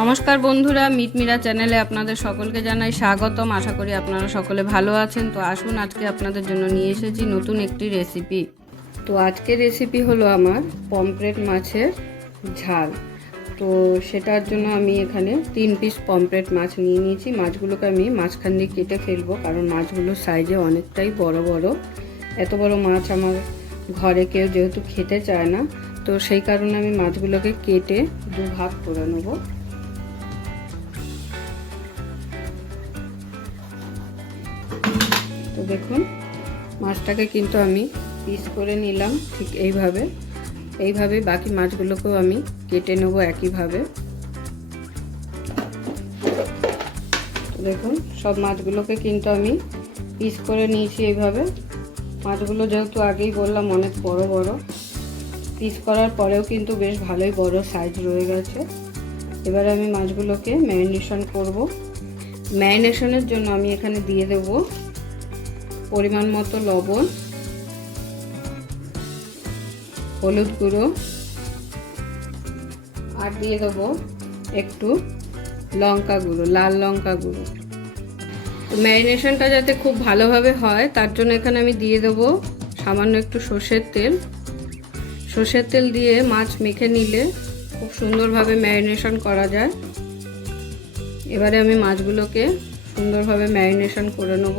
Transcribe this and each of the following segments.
নমস্কার বন্ধুরা মিটমিরা চ্যানেলে আপনাদের সকলকে জানাই স্বাগতম। আশা করি আপনারা সকলে ভালো আছেন। তো আসুন, আজকে আপনাদের জন্য নিয়ে এসেছি নতুন একটি রেসিপি তো আজকের রেসিপি হলো আমার পমফ্রেট মাছের ঝাল। তো সেটার জন্য আমি এখানে তিন পিস পমফ্রেট মাছ নিয়ে নিয়েছি। মাছগুলোকে আমি মাঝখান দিয়ে কেটে ফেলব, কারণ মাছগুলোর সাইজে অনেকটাই বড় বড়। এত বড় মাছ আমার ঘরে কেউ যেহেতু খেতে চায় না, তো সেই কারণে আমি মাছগুলোকে কেটে দু ভাগ করে নেব। তো দেখুন, মাছটাকে কিন্তু আমি পিস করে নিলাম ঠিক এইভাবে। এইভাবে বাকি মাছগুলোকেও আমি কেটে নেব একইভাবে। দেখুন, সব মাছগুলোকে কিন্তু আমি পিস করে নিয়েছি এইভাবে। মাছগুলো যেহেতু আগেই বললাম অনেক বড় বড় পিস করার পরেও কিন্তু বেশ ভালোই বড় সাইজ রয়ে গেছে। এবারে আমি মাছগুলোকে ম্যারিনেশন করব। ম্যারিনেশনের জন্য আমি এখানে দিয়ে দেব পরিমাণ মতো লবণ, হলুদ গুঁড়ো, আর দিয়ে দেবো একটু লঙ্কা গুঁড়ো, লাল লঙ্কা গুঁড়ো। ম্যারিনেশনটা যাতে খুব ভালোভাবে হয়, তার জন্য এখানে আমি দিয়ে দেবো সামান্য একটু সর্ষের তেল। সর্ষের তেল দিয়ে মাছ মেখে নিলে খুব সুন্দরভাবে ম্যারিনেশন করা যায়। এবারে আমি মাছগুলোকে সুন্দরভাবে ম্যারিনেশন করে নেব।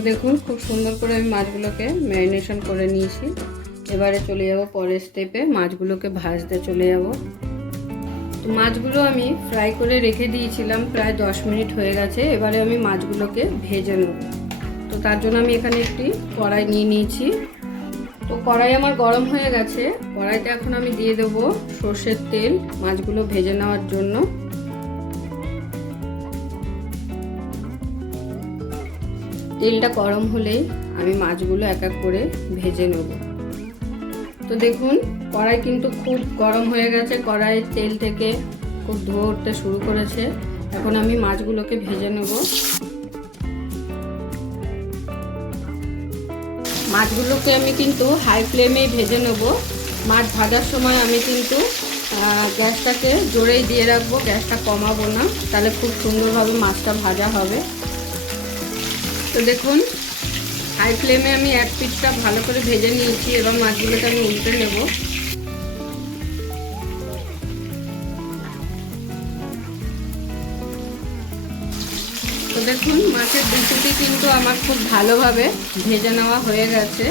তো দেখুন, খুব সুন্দর করে আমি মাছগুলোকে ম্যারিনেশন করে নিয়েছি। এবারে চলে যাব পরের স্টেপে মাছগুলোকে ভাজতে চলে যাব। তো মাছগুলো আমি ফ্রাই করে রেখে দিয়েছিলাম, প্রায় দশ মিনিট হয়ে গেছে। এবারে আমি মাছগুলোকে ভেজে নেব। তো তার জন্য আমি এখানে একটি কড়াই নিয়ে নিয়েছি। তো কড়াই আমার গরম হয়ে গেছে। কড়াইতে এখন আমি দিয়ে দেব সর্ষের তেল মাছগুলো ভেজে নেওয়ার জন্য। তেলটা গরম হলেই আমি মাছগুলো এক এক করে ভেজে নেব। তো দেখুন, কড়াই কিন্তু খুব গরম হয়ে গেছে। কড়াইয়ের তেল থেকে খুব ধোয়া উঠতে শুরু করেছে। এখন আমি মাছগুলোকে ভেজে নেব। মাছগুলোকে আমি কিন্তু হাই ফ্লেমেই ভেজে নেব। মাছ ভাজার সময় আমি কিন্তু গ্যাসটাকে জোরেই দিয়ে রাখব। গ্যাসটা কমাবো না। তাহলে খুব সুন্দরভাবে মাছটা ভাজা হবে। তো দেখুন হাই ফ্লেমে আমি এক পিসটা ভালো করে ভেজে নিয়েছি, এবার মাছগুলোকে আমি উল্টে নেব। তো দেখুন, মাছের দুটোটি কিন্তু আমার খুব ভালোভাবে ভেজে নেওয়া হয়ে গেছে।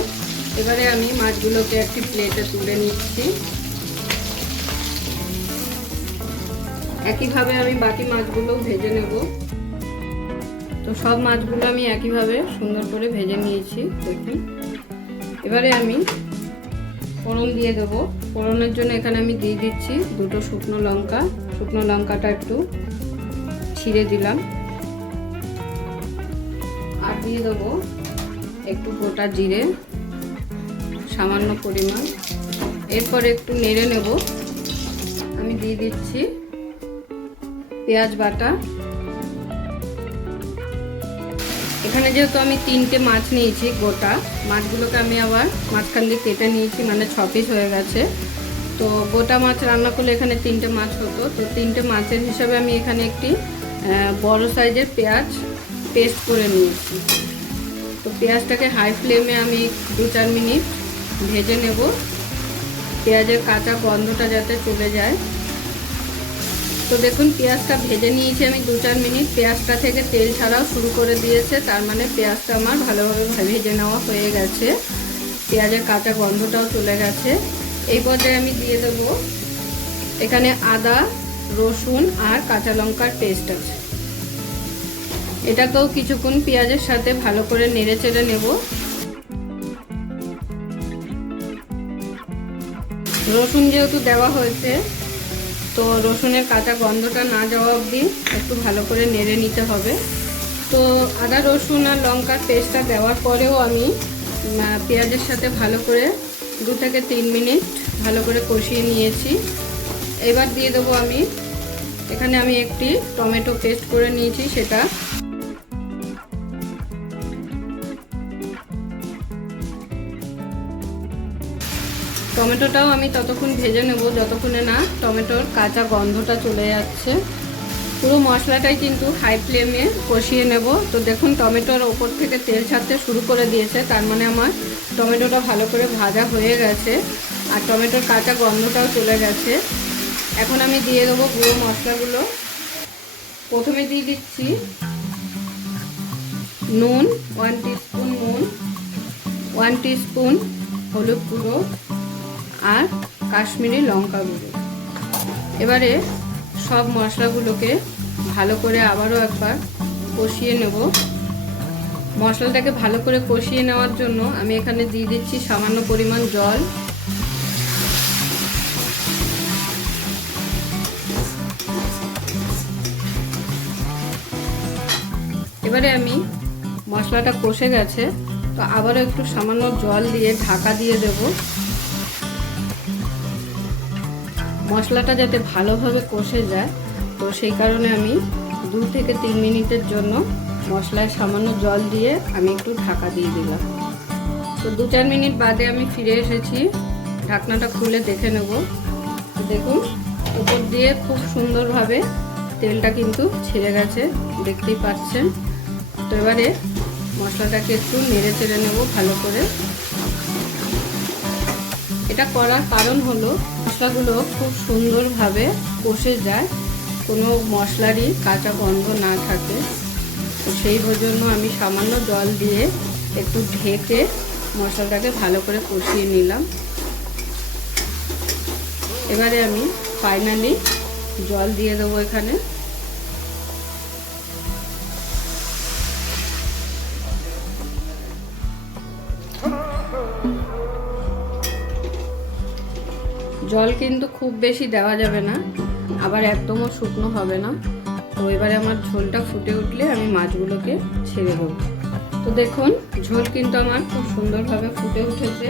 এবারে আমি মাছগুলোকে একটি প্লেটে তুলে নিচ্ছি। একইভাবে আমি বাকি মাছগুলোও ভেজে নেব। তো সব মাছগুলো আমি একইভাবে সুন্দর করে ভেজে নিয়েছি দেখুন। এবারে আমি ফোড়ন দিয়ে দেবো। ফোড়নের জন্য এখানে আমি দিয়ে দিচ্ছি দুটো শুকনো লঙ্কা। শুকনো লঙ্কাটা একটু ছিঁড়ে দিলাম। আর দিয়ে দেবো একটু গোটা জিরে, সামান্য পরিমাণ। এরপর একটু নেড়ে নেব। আমি দিয়ে দিচ্ছি পেঁয়াজ বাটা। এখানে যেহেতু আমি তিনটে মাছ নিয়েছি, গোটা, মাছগুলোকে আমি আবার মাঝখান দিয়ে কেটে নিয়েছি মানে ছ পিস হয়ে গেছে। তো গোটা মাছ রান্না করলে এখানে তিনটে মাছ হতো। তো তিনটে মাছের হিসাবে আমি এখানে একটি বড় সাইজের পেঁয়াজ পেস্ট করে নিয়েছি। তো পেঁয়াজটাকে হাই ফ্লেমে আমি দু চার মিনিট ভেজে নেব। পেঁয়াজের কাঁচা গন্ধটা যাতে চলে যায়। তো দেখুন, পেঁয়াজটা ভেজে নিয়েছি আমি দু চার মিনিট। পেঁয়াজটা থেকে তেল ছাড়াও শুরু করে দিয়েছে। তার মানে পেঁয়াজটা আমার ভালোভাবে ভেজে নেওয়া হয়ে গেছে। পেঁয়াজের কাঁচা গন্ধটাও চলে গেছে। এই পর্যায়ে আমি দিয়ে দেবো এখানে আদা, রসুন আর কাঁচা লঙ্কার পেস্ট আছে। এটাকেও কিছুক্ষণ পেঁয়াজের সাথে ভালো করে নেড়ে চেড়ে নেব। রসুন যেহেতু দেওয়া হয়েছে তো রসুনের কাঁচা গন্ধটা না যাওয়া অবধি একটু ভালো করে নেড়ে নিতে হবে। তো আদা, রসুন আর লঙ্কার পেস্টটা দেওয়ার পরেও আমি পেঁয়াজের সাথে ভালো করে দু থেকে তিন মিনিট ভালো করে কষিয়ে নিয়েছি। এবার দিয়ে দেবো আমি, এখানে আমি একটি টমেটো পেস্ট করে নিয়েছি, সেটা টমেটোটাও আমি ততক্ষণ ভেজে নেব, যতক্ষণে না টমেটোর কাঁচা গন্ধটা চলে যাচ্ছে। পুরো মশলাটাই কিন্তু হাই ফ্লেমে কষিয়ে নেব। তো দেখুন, টমেটোর ওপর থেকে তেল ছাড়তে শুরু করে দিয়েছে, তার মানে আমার টমেটোটা ভালো করে ভাজা হয়ে গেছে আর টমেটোর কাঁচা গন্ধটাও চলে গেছে। এখন আমি দিয়ে দেবো গুঁড়ো মশলাগুলো। প্রথমে দিয়ে দিচ্ছি নুন ওয়ান টিস্পুন নুন ওয়ান টিস্পুন হলুদ গুঁড়ো। আর কাশ্মীরি লঙ্কা গুঁড়ো। এবারে সব মশলাগুলোকে ভালো করে আবারও একবার কষিয়ে নেব। মশলাটাকে ভালো করে কষিয়ে নেওয়ার জন্য আমি এখানে দিয়ে দিচ্ছি সামান্য পরিমাণ জল। এবারে আমি মশলাটা কষে গেছে, তো আবারও একটু সামান্য জল দিয়ে ঢাকা দিয়ে দেব। মশলাটা যাতে ভালোভাবে কষে যায়, তো সেই কারণে আমি দু থেকে তিন মিনিটের জন্য মশলায় সামান্য জল দিয়ে আমি একটু ঢাকা দিয়ে দিলাম। তো দু চার মিনিট বাদে আমি ফিরে এসেছি। ঢাকনাটা খুলে দেখে নেব। দেখুন, উপর দিয়ে খুব সুন্দরভাবে তেলটা কিন্তু ছেড়ে গেছে, দেখতেই পাচ্ছেন। তো এবারে মশলাটাকে একটু নেড়ে চেড়ে নেব ভালো করে। এটা করার কারণ হলো মশলাগুলো খুব সুন্দরভাবে কষে যায়। কোনো মশলারই কাঁচা গন্ধ না থাকে। তো সেই জন্য আমি সামান্য জল দিয়ে একটু ঢেকে মশলাটাকে ভালো করে কষিয়ে নিলাম। এবারে আমি ফাইনালি জল দিয়ে দেবো এখানে। জল কিন্তু খুব বেশি দেওয়া যাবে না, আবার একদমও শুকনো হবে না। তো এবারে আমার ঝোলটা ফুটে উঠলে আমি মাছগুলোকে ছেড়ে দেবো। তো দেখুন, ঝোল কিন্তু আমার খুব সুন্দরভাবে ফুটে উঠেছে।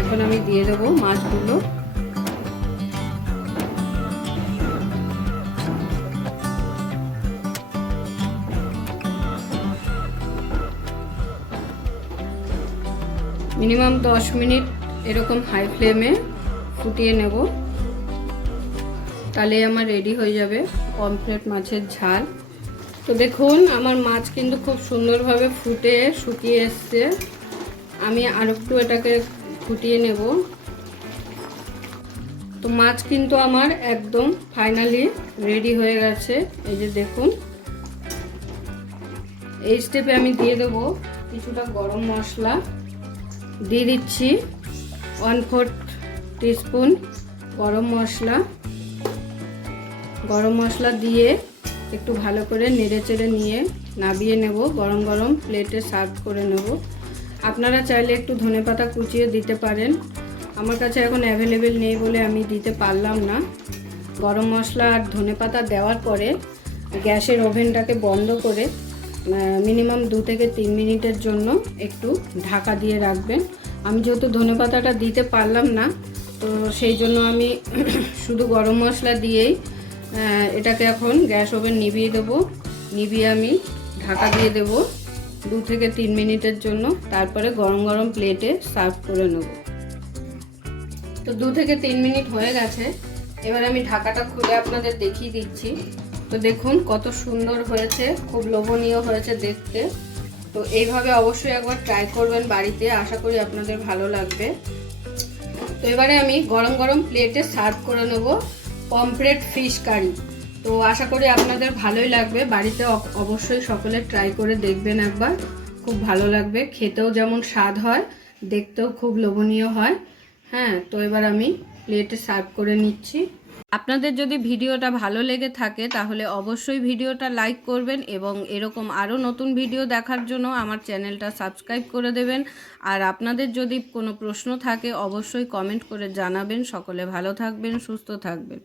এখন আমি দিয়ে দেবো মাছগুলো। মিনিমাম দশ মিনিট এরকম হাই ফ্লেমে ফুটিয়ে নেব। তাহলে আমার রেডি হয়ে যাবে কমপ্লিট মাছের ঝাল। তো দেখুন, আমার মাছ কিন্তু খুব সুন্দরভাবে ফুটে, শুকিয়ে এসছে। আমি আর একটু এটাকে ফুটিয়ে নেব। তো মাছ কিন্তু আমার একদম ফাইনালি রেডি হয়ে গেছে। এই যে দেখুন। এই স্টেপে আমি দিয়ে দেবো কিছুটা গরম মশলা। দিয়ে দিচ্ছি ওয়ান ফোর্থ টিস্পুন, গরম মশলা। গরম মশলা দিয়ে একটু ভালো করে নেড়ে চেড়ে নিয়ে নাবিয়ে নেব। গরম গরম প্লেটে সার্ভ করে নেব। আপনারা চাইলে একটু ধনে পাতা কুচিয়ে দিতে পারেন। আমার কাছে এখন অ্যাভেলেবেল নেই বলে আমি দিতে পারলাম না। গরম মশলা আর ধনে পাতা দেওয়ার পরে গ্যাসের ওভেনটাকে বন্ধ করে মিনিমাম দু থেকে তিন মিনিটের জন্য একটু ঢাকা দিয়ে রাখবেন। আমি যেহেতু ধনে পাতাটা দিতে পারলাম না তো সেই জন্য আমি শুধু গরম মশলা দিয়েই এটাকে এখন গ্যাস ওভেন নিভিয়ে দেবো। নিভিয়ে আমি ঢাকা দিয়ে দেব দু থেকে তিন মিনিটের জন্য। তারপরে গরম গরম প্লেটে সার্ভ করে নেব। তো দু থেকে তিন মিনিট হয়ে গেছে। এবার আমি ঢাকাটা খুলে আপনাদের দেখিয়ে দিচ্ছি। তো দেখুন কত সুন্দর হয়েছে, খুব লোভনীয় হয়েছে দেখতে। তো এইভাবে অবশ্যই একবার ট্রাই করবেন বাড়িতে। আশা করি আপনাদের ভালো লাগবে। তো এবারে আমি গরম গরম প্লেটে সার্ভ করে নেব পমফ্রেট ফিশ কারি তো আশা করি আপনাদের ভালোই লাগবে। বাড়িতে অবশ্যই সকলে ট্রাই করে দেখবেন একবার। খুব ভালো লাগবে। খেতেও যেমন স্বাদ হয়, দেখতেও খুব লোভনীয় হয়। হ্যাঁ তো এবার আমি প্লেটে সার্ভ করে নিচ্ছি। আপনাদের যদি ভিডিওটা ভালো লেগে থাকে, তাহলে অবশ্যই ভিডিওটা লাইক করবেন এবং এরকম আরও নতুন ভিডিও দেখার জন্য আমার চ্যানেলটা সাবস্ক্রাইব করে দেবেন। আর আপনাদের যদি কোনো প্রশ্ন থাকে, অবশ্যই কমেন্ট করে জানাবেন। সকলে ভালো থাকবেন, সুস্থ থাকবেন।